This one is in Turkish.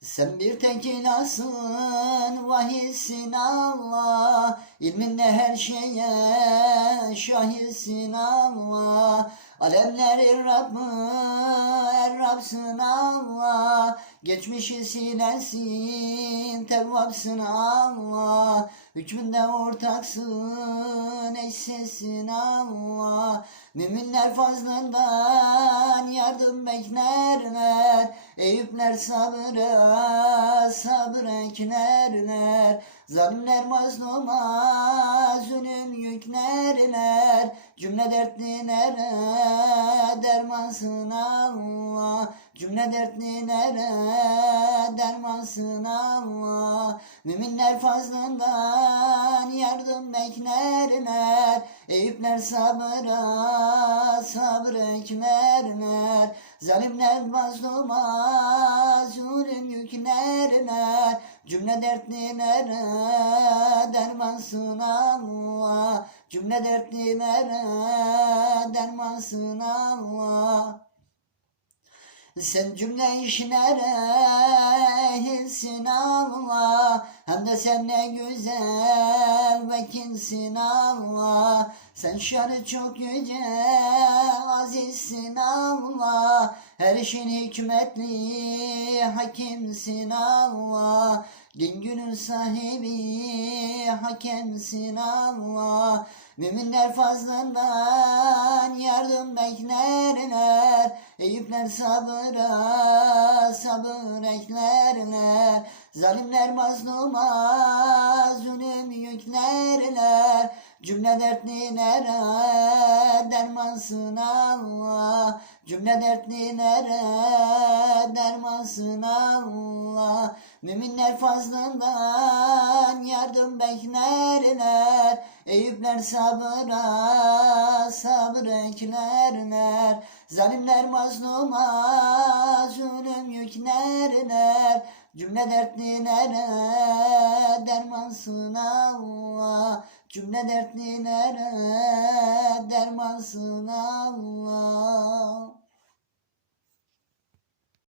Sen bir tek ilahsın, vahiysin Allah. İlminle her şeye şahitsin Allah. Alemlerin Rabbı, er Rabsın Allah. Geçmişi silersin, tevvapsın Allah. Hükmünde ortaksın, eşsizsin Allah. Müminler fazlından yardım beklerler Eyüpler sabıra, sabır eklerler Zalimler mazluma zulüm yüklerler Cümle dertlilere dermansın Allah. Cümle dertlilere dermansın Allah. Müminler fazlından yardım beklerler Eyüpler sabıra sabır eklerler Zalimler mazluma zulüm yüklerler Cümle dertlilere dermansın Allah Cümle dertlilere dermansın Allah sen cümle işlere ehilsin Allah. Hem de sen ne güzel vekilsin Allah. Sen şanı çok yüce azizsin Allah Her işin hikmetli hakimsin Allah. Din günün sahibi hakemsin Allah. Müminler fazlından yardım beklerler. Eyüpler sabıra sabır eklerler. Zalimler mazluma zulüm yüklerler. Cümle dertlilere dermansın Allah Cümle dertlilere dermansın Allah? Müminler fazlından yardım beklerler. Eyüpler sabıra sabır eklerler. Zalimler mazluma zulüm yüklerler. Cümle dertlilere dermansın Allah? Cümle dertlilere dermansın Allah